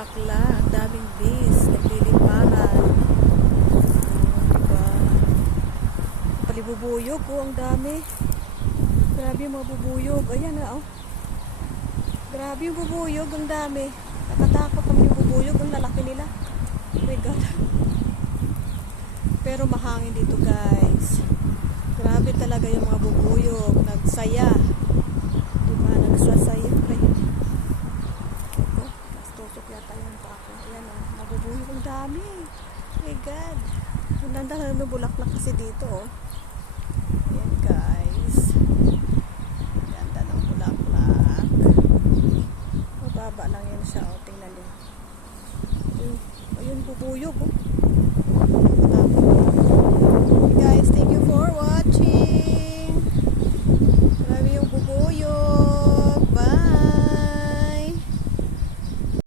bulaklak. Ang daming bees. Nagliliparan. Diba? Palibubuyog oh, ang dami. Grabe yung mga bubuyog. Ayan na oh. Grabe yung bubuyog. Ang dami. Nakatakot ang yung bubuyog. Ang lalaki nila. Oh my God. Pero mahangin dito guys. Grabe talaga yung mga bubuyog. Nagsaya. Diba? Nagsasaya kayo. Ito. Mas tusok yata yan pa ako. Ayan o. Mga bubuyog ang dami. Oh my God. Ang ganda na may bulaklak kasi dito oh. Ayan guys. Ganda ng bulaklak. Mababa lang yan siya oh. Tingnan nyo. Ayun bubuyog oh.